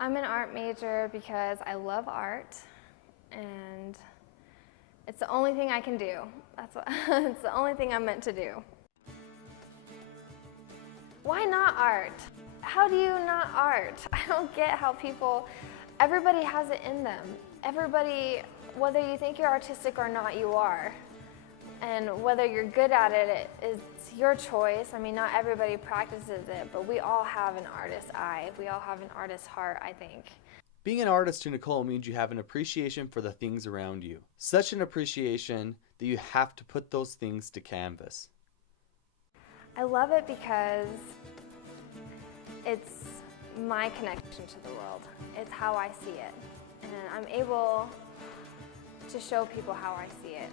I'm an art major because I love art, and it's the only thing I can do. That's what, it's the only thing I'm meant to do. Why not art? How do you not art? I don't get how everybody has it in them. Everybody, whether you think you're artistic or not, you are. And whether you're good at it, it's your choice. I mean, not everybody practices it, but we all have an artist's eye. We all have an artist's heart, I think. Being an artist to Nicole means you have an appreciation for the things around you. Such an appreciation that you have to put those things to canvas. I love it because it's my connection to the world. It's how I see it. And I'm able to show people how I see it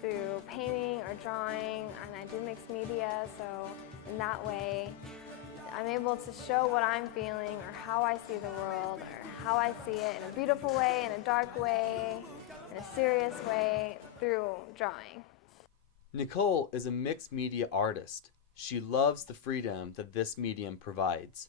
through painting or drawing, and I do mixed media, so in that way I'm able to show what I'm feeling or how I see the world or how I see it in a beautiful way, in a dark way, in a serious way through drawing. Nicole is a mixed media artist. She loves the freedom that this medium provides.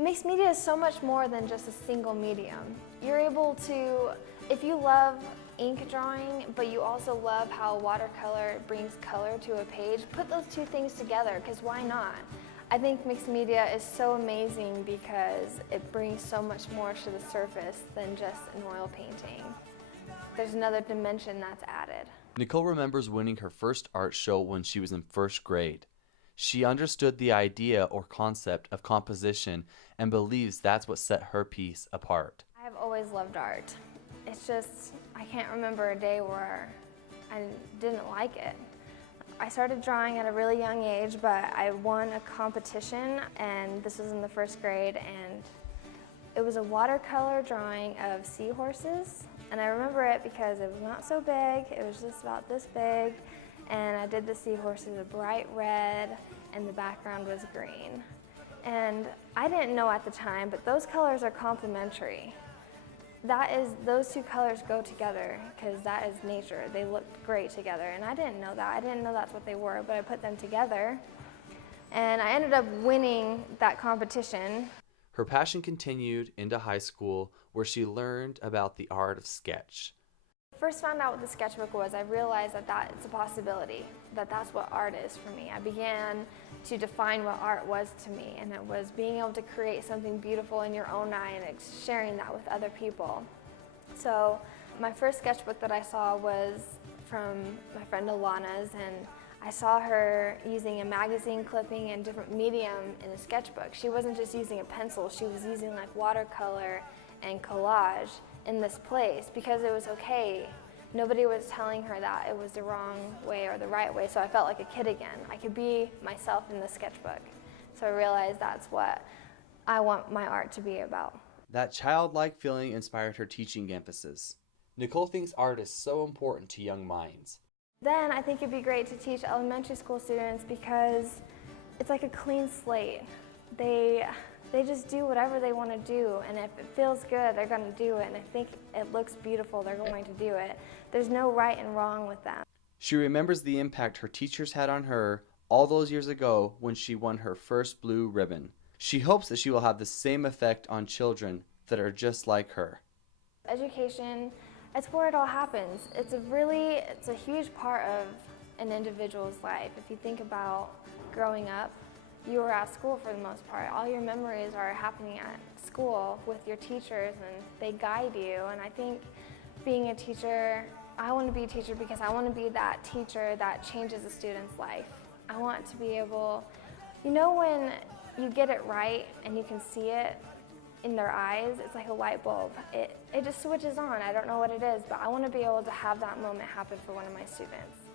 Mixed media is so much more than just a single medium. You're able to, if you love ink drawing, but you also love how watercolor brings color to a page, put those two things together, because why not? I think mixed media is so amazing because it brings so much more to the surface than just an oil painting. There's another dimension that's added. Nicole remembers winning her first art show when she was in first grade. She understood the idea or concept of composition and believes that's what set her piece apart. I've always loved art. It's just, I can't remember a day where I didn't like it. I started drawing at a really young age, but I won a competition, and this was in the first grade, and it was a watercolor drawing of seahorses. And I remember it because it was not so big, it was just about this big, and I did the seahorses a bright red, and the background was green. And I didn't know at the time, but those colors are complementary. Those two colors go together because that is nature. They look great together, and I didn't know that. I didn't know that's what they were, but I put them together, and I ended up winning that competition. Her passion continued into high school, where she learned about the art of sketch. First found out what the sketchbook was, I realized that it's a possibility, that's what art is for me. I began to define what art was to me, and it was being able to create something beautiful in your own eye and sharing that with other people. So my first sketchbook that I saw was from my friend Alana's, and I saw her using a magazine clipping and different medium in a sketchbook. She wasn't just using a pencil, she was using like watercolor and collage in this place because it was okay. Nobody was telling her that it was the wrong way or the right way, so I felt like a kid again. I could be myself in the sketchbook. So I realized that's what I want my art to be about. That childlike feeling inspired her teaching emphasis. Nicole thinks art is so important to young minds. Then I think it'd be great to teach elementary school students because it's like a clean slate. They just do whatever they want to do, and if it feels good, they're going to do it, and if they think it looks beautiful, they're going to do it. There's no right and wrong with them. She remembers the impact her teachers had on her all those years ago when she won her first blue ribbon. She hopes that she will have the same effect on children that are just like her. Education, it's where it all happens. It's a huge part of an individual's life. If you think about growing up, you were at school for the most part. All your memories are happening at school with your teachers, and they guide you. And I think being a teacher, I want to be a teacher because I want to be that teacher that changes a student's life. I want to be able, you know, when you get it right and you can see it in their eyes, it's like a light bulb. It just switches on. I don't know what it is, but I want to be able to have that moment happen for one of my students.